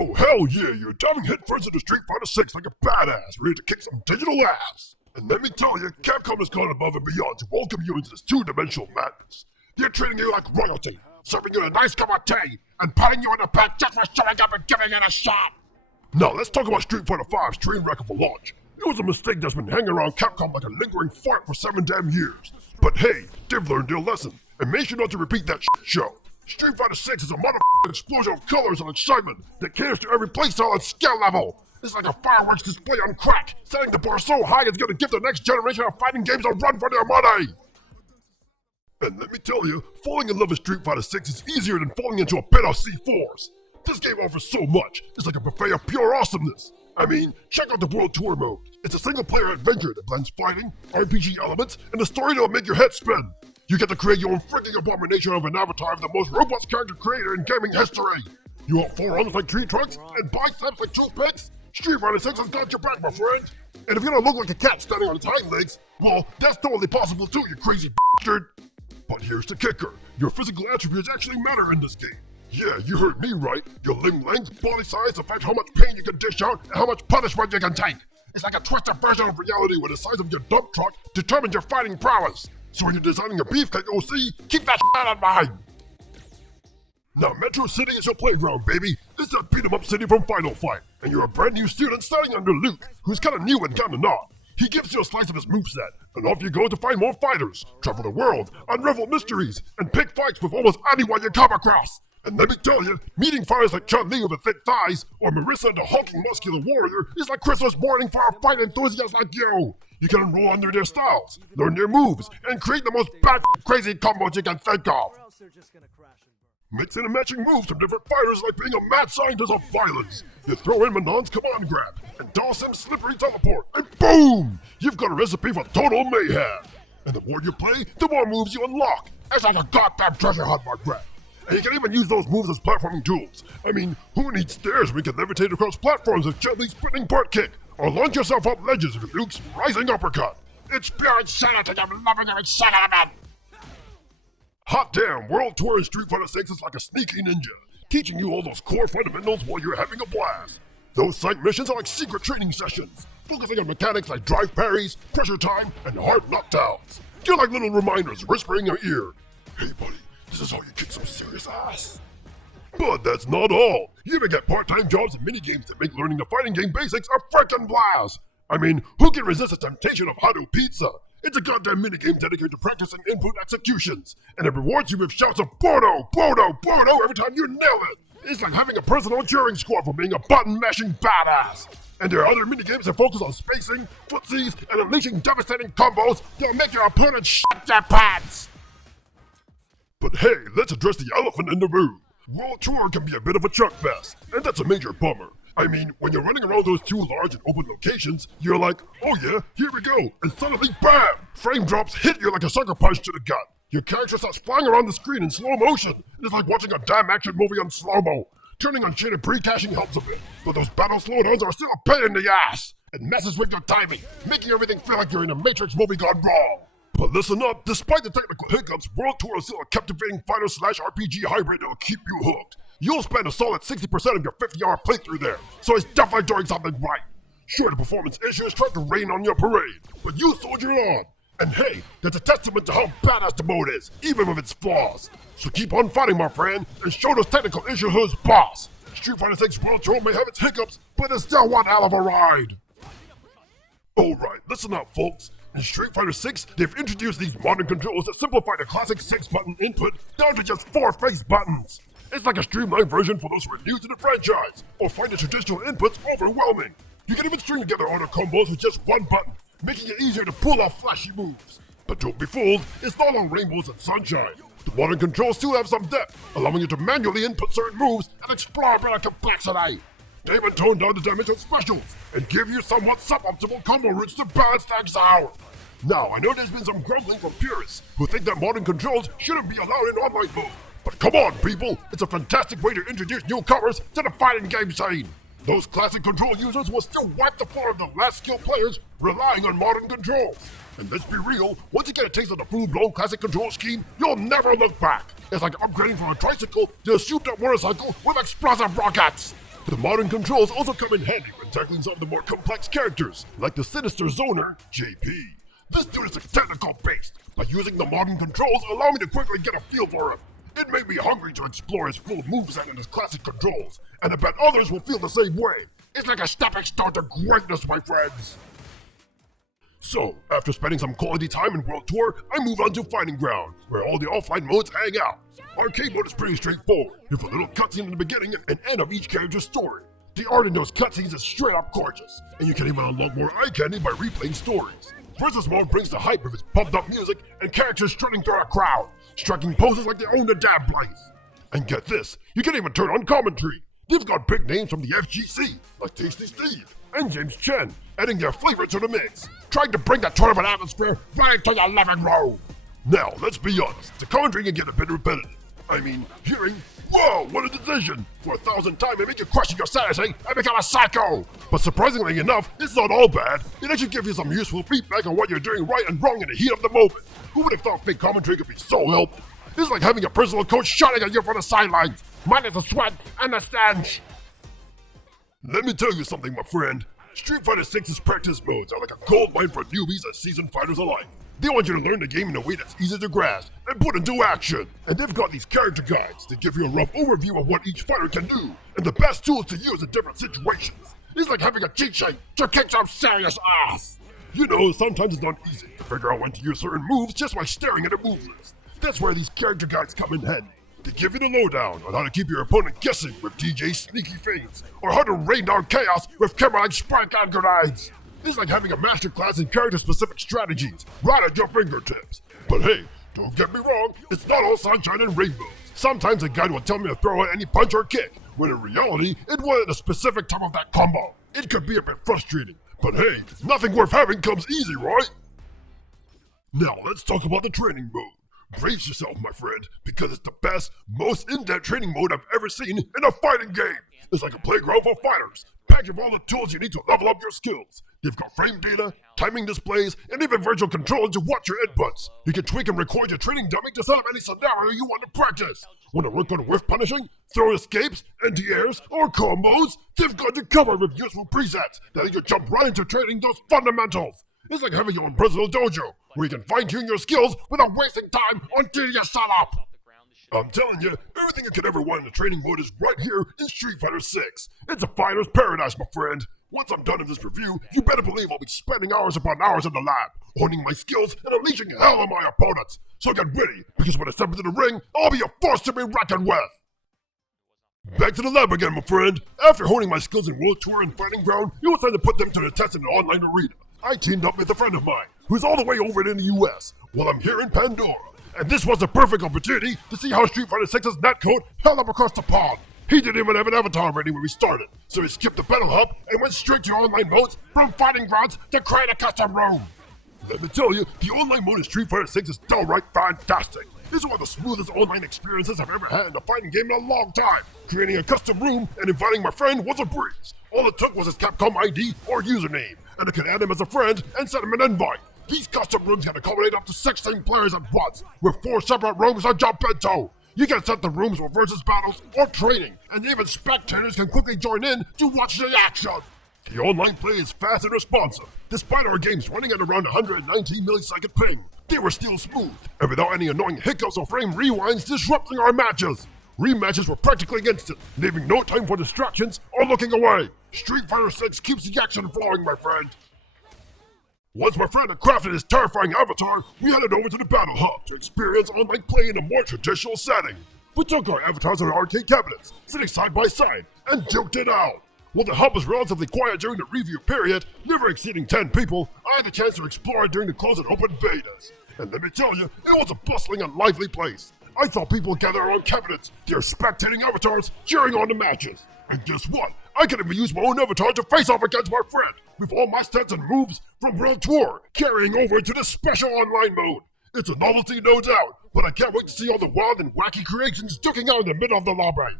Oh hell yeah, you're diving headfirst into Street Fighter 6 like a badass, ready to kick some digital ass. And let me tell you, Capcom has gone above and beyond to welcome you into this two-dimensional madness. They're treating you like royalty, serving you a nice cup of tea, and patting you on the back just for showing up and giving it a shot. Now let's talk about Street Fighter 5's train wreck of a launch. It was a mistake that's been hanging around Capcom like a lingering fart for 7 damn years. But hey, they've learned their lesson, and made sure not to repeat that show. Street Fighter 6 is a motherfucking explosion of colors and excitement that caters to every playstyle and skill level. It's like a fireworks display on crack, setting the bar so high it's gonna give the next generation of fighting games a run for their money. And let me tell you, falling in love with Street Fighter 6 is easier than falling into a pit of C4s. This game offers so much, it's like a buffet of pure awesomeness. I mean, check out the World Tour mode. It's a single-player adventure that blends fighting, RPG elements, and a story that'll make your head spin. You get to create your own freaking abomination of an avatar of the most robust character creator in gaming history. You want forearms like tree trunks and biceps like toothpicks? Street Fighter 6 has got your back, my friend. And if you're gonna look like a cat standing on its hind legs, well, that's totally possible too, you crazy bastard. But here's the kicker. Your physical attributes actually matter in this game. Yeah, you heard me right. Your limb length, body size affect how much pain you can dish out and how much punishment you can take. It's like a twisted version of reality where the size of your dump truck determines your fighting prowess. So when you're designing a beefcake OC, keep that shit in mind. Now Metro City is your playground, baby. It's that beat-em-up city from Final Fight. And you're a brand new student studying under Luke, who's kinda new and kinda not. He gives you a slice of his moveset, and off you go to find more fighters, travel the world, unravel mysteries, and pick fights with almost anyone you come across. And let me tell you, meeting fighters like Chun-Li with thick thighs, or Marissa the hulking muscular warrior is like Christmas morning for a fight enthusiast like you. You can enroll under their styles, learn their moves, and create the most crazy combos you can think of. Mixing and matching moves from different fighters like being a mad scientist of violence. You throw in Manon's command grab, and toss him slippery teleport, and boom! You've got a recipe for total mayhem. And the more you play, the more moves you unlock. It's like a goddamn treasure hunt, my friend. And you can even use those moves as platforming tools. I mean, who needs stairs when you can levitate across platforms with Chun-Li's spinning part kick? Or launch yourself up ledges with Luke's rising uppercut. It's pure insanity, I'm loving every second of it! Hot damn, World Tour in Street Fighter 6 is like a sneaky ninja, teaching you all those core fundamentals while you're having a blast. Those side missions are like secret training sessions, focusing on mechanics like drive parries, pressure time, and hard knockdowns. They're like little reminders whispering in your ear. Hey buddy, this is how you kick some serious ass. But that's not all. You even get part-time jobs and mini-games that make learning the fighting game basics a frickin' blast. I mean, who can resist the temptation of Hado Pizza? It's a goddamn minigame dedicated to practicing input executions, and it rewards you with shouts of Bodo, Bodo, Bodo every time you nail it. It's like having a personal cheering squad for being a button-mashing badass. And there are other minigames that focus on spacing, footsies, and unleashing devastating combos that'll make your opponent shit their pants. But hey, let's address the elephant in the room. World Tour can be a bit of a chuck fest, and that's a major bummer. I mean, when you're running around those two large and open locations, you're like, oh yeah, here we go, and suddenly BAM! Frame drops hit you like a sucker punch to the gut. Your character starts flying around the screen in slow motion. It's like watching a damn action movie on slow-mo. Turning on shaded pre-caching helps a bit, but those battle slowdowns are still a pain in the ass. It messes with your timing, making everything feel like you're in a Matrix movie gone wrong. But listen up, despite the technical hiccups, World Tour is still a captivating fighter/RPG hybrid that'll keep you hooked. You'll spend a solid 60% of your 50-hour playthrough there, so it's definitely doing something right. Sure, the performance issues try to rain on your parade, but you soldier on. And hey, that's a testament to how badass the mode is, even with its flaws. So keep on fighting, my friend, and show those technical issues who's boss. Street Fighter 6 World Tour may have its hiccups, but it's still one hell of a ride. Alright, listen up, folks. In Street Fighter 6, they've introduced these modern controls that simplify the classic 6-button input down to just 4 face buttons. It's like a streamlined version for those who are new to the franchise, or find the traditional inputs overwhelming. You can even string together auto combos with just one button, making it easier to pull off flashy moves. But don't be fooled, it's not all rainbows and sunshine. The modern controls still have some depth, allowing you to manually input certain moves and explore a bit of complexity. They even tone down the damage on specials, and give you somewhat suboptimal combo routes to balance things out. Now, I know there's been some grumbling from purists who think that modern controls shouldn't be allowed in online mode. But come on, people! It's a fantastic way to introduce newcomers to the fighting game scene! Those classic control users will still wipe the floor of the last skilled players relying on modern controls. And let's be real, once you get a taste of the full-blown classic control scheme, you'll never look back. It's like upgrading from a tricycle to a souped-up motorcycle with explosive rockets. The modern controls also come in handy when tackling some of the more complex characters, like the sinister zoner, JP. This dude is a technical beast, but using the modern controls allow me to quickly get a feel for him. It made me hungry to explore his full moveset and his classic controls, and I bet others will feel the same way. It's like a stepping stone to greatness, my friends! So, after spending some quality time in World Tour, I move on to Fighting Ground, where all the offline modes hang out. Arcade mode is pretty straightforward, with a little cutscene in the beginning and end of each character's story. The art in those cutscenes is straight up gorgeous, and you can even unlock more eye candy by replaying stories. Versus mode brings the hype with its pumped up music and characters strutting through a crowd, striking poses like they own the damn place. And get this, you can even turn on commentary. They've got big names from the FGC, like Tasty Steve and James Chen, adding their flavor to the mix, trying to bring the tournament atmosphere right into your living room. Now, let's be honest, the commentary can get a bit repetitive. I mean, hearing, "Whoa, what a decision!" for 1,000 times and make you question your sanity and become a psycho! But surprisingly enough, it's not all bad. It actually gives you some useful feedback on what you're doing right and wrong in the heat of the moment. Who would have thought fake commentary could be so helpful? It's like having a personal coach shouting at you from the sidelines, minus the sweat and the stench. Let me tell you something, my friend. Street Fighter 6's practice modes are like a gold mine for newbies and seasoned fighters alike. They want you to learn the game in a way that's easy to grasp and put into action. And they've got these character guides that give you a rough overview of what each fighter can do and the best tools to use in different situations. It's like having a cheat sheet to kick some serious ass. You know, sometimes it's not easy to figure out when to use certain moves just by staring at a move list. That's where these character guides come in handy. They give you the lowdown on how to keep your opponent guessing with DJ's sneaky feints, or how to rain down chaos with camera-like spike gun grenades. It's like having a masterclass in character-specific strategies right at your fingertips. But hey, don't get me wrong, it's not all sunshine and rainbows. Sometimes a guide will tell me to throw out any punch or kick, when in reality, it wanted a specific type of that combo. It could be a bit frustrating, but hey, nothing worth having comes easy, right? Now let's talk about the training mode. Brace yourself, my friend, because it's the best, most in-depth training mode I've ever seen in a fighting game. It's like a playground for fighters, packed with all the tools you need to level up your skills. They've got frame data, timing displays, and even virtual controls to watch your inputs. You can tweak and record your training dummy to set up any scenario you want to practice. Want to work on whiff punishing, throw escapes, anti-airs, or combos? They've got you covered with useful presets that let you jump right into training those fundamentals. It's like having your own personal dojo, where you can fine-tune your skills without wasting time on tedious setup. I'm telling you, everything you could ever want in the training mode is right here in Street Fighter 6. It's a fighter's paradise, my friend. Once I'm done with this review, you better believe I'll be spending hours upon hours in the lab, honing my skills and unleashing hell on my opponents. So get ready, because when I step into the ring, I'll be a force to be reckoned with. Back to the lab again, my friend. After honing my skills in World Tour and Fighting Ground, it was time to put them to the test in an online arena. I teamed up with a friend of mine, who's all the way over in the US, while I'm here in Pandora. And this was the perfect opportunity to see how Street Fighter 6's netcode held up across the pond. He didn't even have an avatar ready when we started, so he skipped the battle hub and went straight to online modes from Fighting Grounds to create a custom room. Let me tell you, the online mode in Street Fighter 6 is downright fantastic. This is one of the smoothest online experiences I've ever had in a fighting game in a long time. Creating a custom room and inviting my friend was a breeze. All it took was his Capcom ID or username, and I could add him as a friend and send him an invite. These custom rooms can accommodate up to 16 players at once, with 4 separate rooms to jump into. You can set the rooms for versus battles or training, and even spectators can quickly join in to watch the action. The online play is fast and responsive. Despite our games running at around 119 millisecond ping, they were still smooth, and without any annoying hiccups or frame rewinds disrupting our matches. Rematches were practically instant, leaving no time for distractions or looking away. Street Fighter 6 keeps the action flowing, my friend. Once my friend had crafted his terrifying avatar, we headed over to the Battle Hub to experience online play in a more traditional setting. We took our avatars on our arcade cabinets, sitting side by side, and joked it out. While the hub was relatively quiet during the review period, never exceeding 10 people, I had a chance to explore it during the closed and open betas. And let me tell you, it was a bustling and lively place. I saw people gather around cabinets, their spectating avatars, cheering on the matches. And guess what? I could even use my own avatar to face off against my friend, with all my stats and moves from World Tour carrying over to the special online mode. It's a novelty, no doubt, but I can't wait to see all the wild and wacky creations duking out in the middle of the lobby.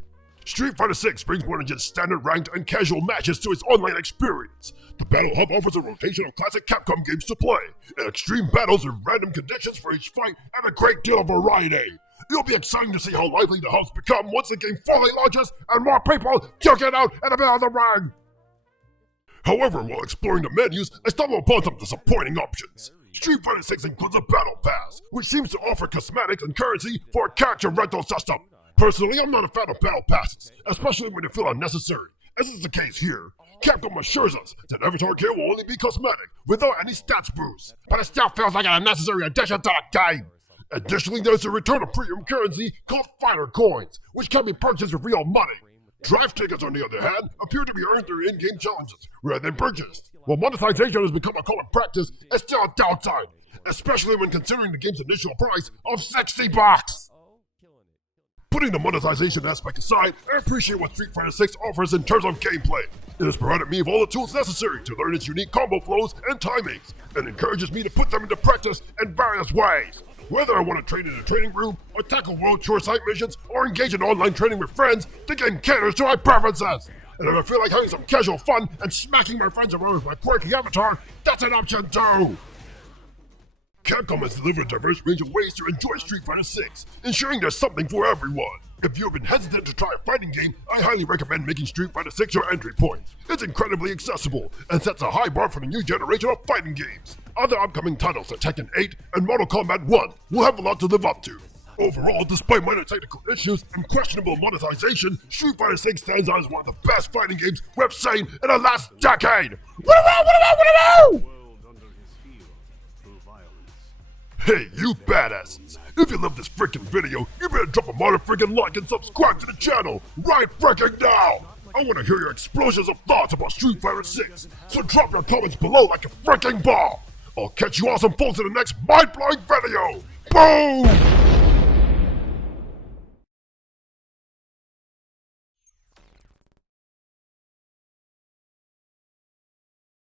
Street Fighter 6 brings more than just standard ranked and casual matches to its online experience. The Battle Hub offers a rotation of classic Capcom games to play, and extreme battles with random conditions for each fight, and a great deal of variety. It'll be exciting to see how lively the hubs become once the game fully launches and more people duke it out in the middle of the ring. However, while exploring the menus, I stumbled upon some disappointing options. Street Fighter 6 includes a Battle Pass, which seems to offer cosmetics and currency for a character rental system. Personally, I'm not a fan of Battle Passes, especially when they feel unnecessary. As is the case here, Capcom assures us that every target will only be cosmetic, without any stats boost. But it still feels like an unnecessary addition to the game. Additionally, there's a return of premium currency called Fighter Coins, which can be purchased with real money. Drive tickets, on the other hand, appear to be earned through in-game challenges rather than purchased. While monetization has become a common practice, it's still a downside, especially when considering the game's initial price of $60. Putting the monetization aspect aside, I appreciate what Street Fighter 6 offers in terms of gameplay. It has provided me with all the tools necessary to learn its unique combo flows and timings, and encourages me to put them into practice in various ways. Whether I want to train in a training room, or tackle world tour site missions, or engage in online training with friends, the game caters to my preferences. And if I feel like having some casual fun and smacking my friends around with my quirky avatar, that's an option too! Capcom has delivered a diverse range of ways to enjoy Street Fighter 6, ensuring there's something for everyone. If you've been hesitant to try a fighting game, I highly recommend making Street Fighter 6 your entry point. It's incredibly accessible, and sets a high bar for the new generation of fighting games. Other upcoming titles like Tekken 8 and Mortal Kombat 1 will have a lot to live up to. Overall, despite minor technical issues and questionable monetization, Street Fighter 6 stands out as one of the best fighting games we've seen in the last decade! Hey, you badasses! If you love this freaking video, you better drop a mother freaking like and subscribe to the channel right freaking now! I want to hear your explosions of thoughts about Street Fighter 6, so drop your comments below like a freaking ball! I'll catch you awesome folks in the next mind-blowing video! Boom!